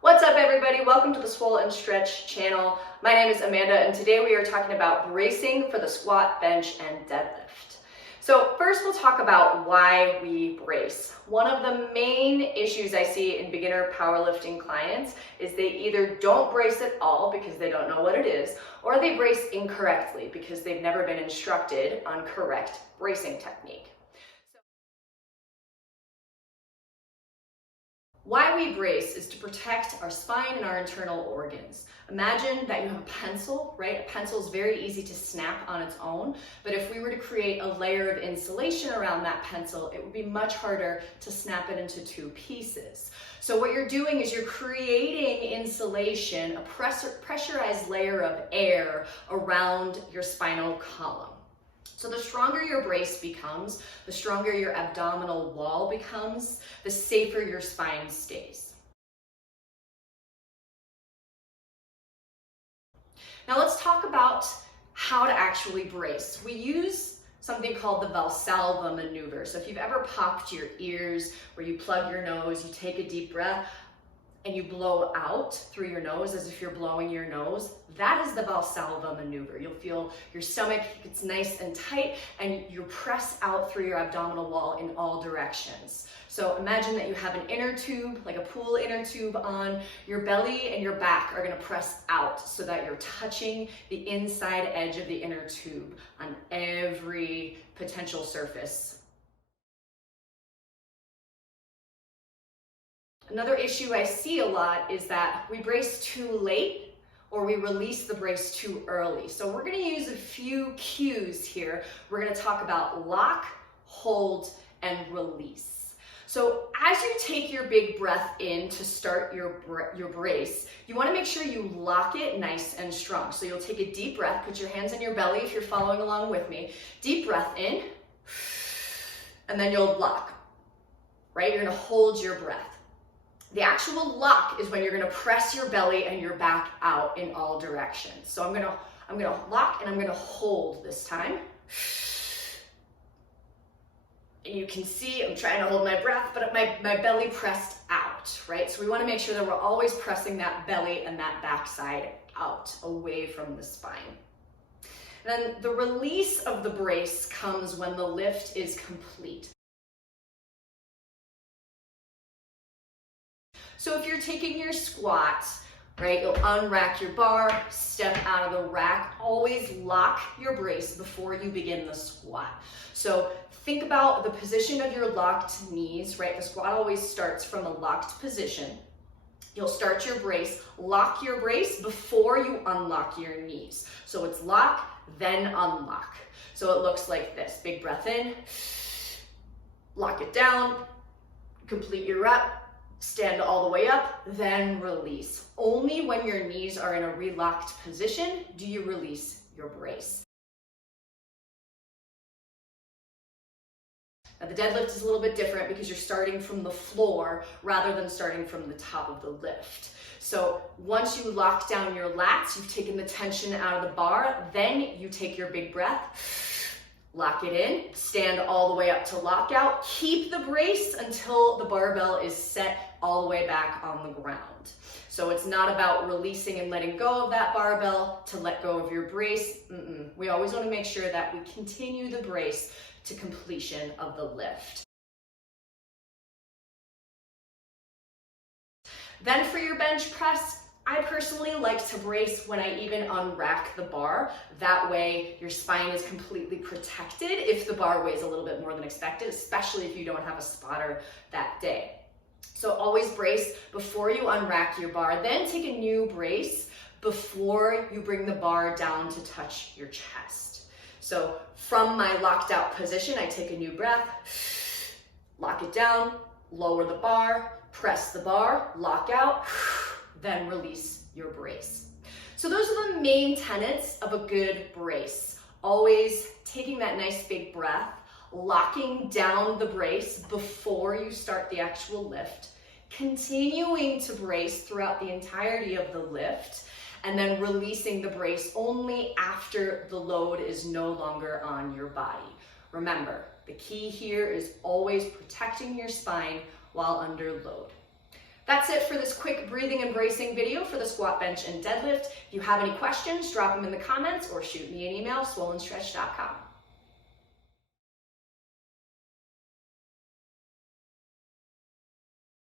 What's up, everybody? Welcome to the Swole and Stretch channel. My name is Amanda, and today we are talking about bracing for the squat, bench, and deadlift. So first we'll talk about why we brace. One of the main issues I see in beginner powerlifting clients is they either don't brace at all because they don't know what it is, or they brace incorrectly because they've never been instructed on correct bracing technique. Why we brace is to protect our spine and our internal organs. Imagine that you have a pencil, right? A pencil is very easy to snap on its own, but if we were to create a layer of insulation around that pencil, it would be much harder to snap it into two pieces. So what you're doing is you're creating insulation, a pressurized layer of air around your spinal column. So the stronger your brace becomes, the stronger your abdominal wall becomes, the safer your spine stays. Now let's talk about how to actually brace. We use something called the Valsalva maneuver. So if you've ever popped your ears, where you plug your nose, you take a deep breath, and you blow out through your nose as if you're blowing your nose, that is the Valsalva maneuver. You'll feel your stomach gets nice and tight and you press out through your abdominal wall in all directions. So imagine that you have an inner tube, like a pool inner tube on. Your belly and your back are gonna press out so that you're touching the inside edge of the inner tube on every potential surface. Another issue I see a lot is that we brace too late or we release the brace too early. So we're gonna use a few cues here. We're gonna talk about lock, hold, and release. So as you take your big breath in to start your brace, you wanna make sure you lock it nice and strong. So you'll take a deep breath, put your hands on your belly if you're following along with me. Deep breath in, and then you'll lock, right? You're gonna hold your breath. The actual lock is when you're gonna press your belly and your back out in all directions. So I'm gonna lock and I'm gonna hold this time. And you can see I'm trying to hold my breath, but my belly pressed out, right? So we wanna make sure that we're always pressing that belly and that backside out, away from the spine. And then the release of the brace comes when the lift is complete. So if you're taking your squats, right, you'll unrack your bar, step out of the rack, always lock your brace before you begin the squat. So think about the position of your locked knees, right? The squat always starts from a locked position. You'll start your brace, lock your brace before you unlock your knees. So it's lock, then unlock. So it looks like this. Big breath in, lock it down, complete your rep, stand all the way up, then release. Only when your knees are in a relocked position do you release your brace. Now the deadlift is a little bit different because you're starting from the floor rather than starting from the top of the lift. So once you lock down your lats, you've taken the tension out of the bar, then you take your big breath, lock it in, stand all the way up to lockout, keep the brace until the barbell is set all the way back on the ground. So it's not about releasing and letting go of that barbell to let go of your brace. We always want to make sure that we continue the brace to completion of the lift. Then for your bench press, I personally like to brace when I even unrack the bar. That way your spine is completely protected if the bar weighs a little bit more than expected, especially if you don't have a spotter that day. So always brace before you unrack your bar, then take a new brace before you bring the bar down to touch your chest. So from my locked out position, I take a new breath, lock it down, lower the bar, press the bar, lock out, then release your brace. So those are the main tenets of a good brace. Always taking that nice big breath, locking down the brace before you start the actual lift, continuing to brace throughout the entirety of the lift, and then releasing the brace only after the load is no longer on your body. Remember, the key here is always protecting your spine while under load. That's it for this quick breathing and bracing video for the squat, bench, and deadlift. If you have any questions, drop them in the comments or shoot me an email, swollenstretch.com.